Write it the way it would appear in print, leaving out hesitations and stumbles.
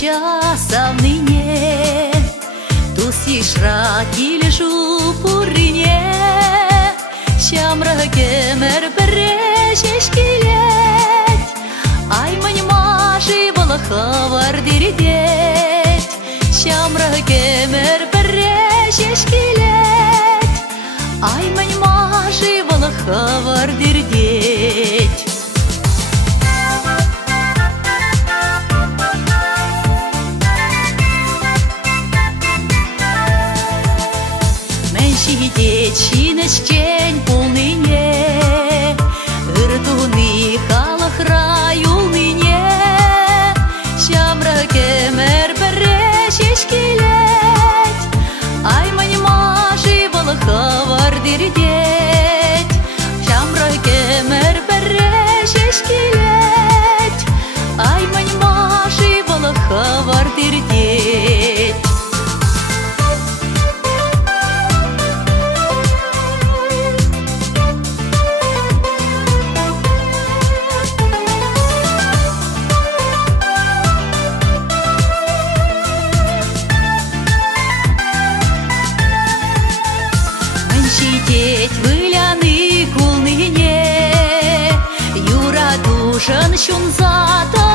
савнине, тусишра килжу пурине, шамра кемер берешеш килет, ай маньмаши балахавар диридет, шамра кемер берешеш килет, ай маньмаши балахавар диридет. Чиночень полныне, ыртуны халахра юлныне, шамра кемер берешеш килет, ай маньмаши балахавар диридет, шамра кемер берешеш килет, ай маньмаши балахавар диридет. Сидеть выляны кулныне, юра душан шунзата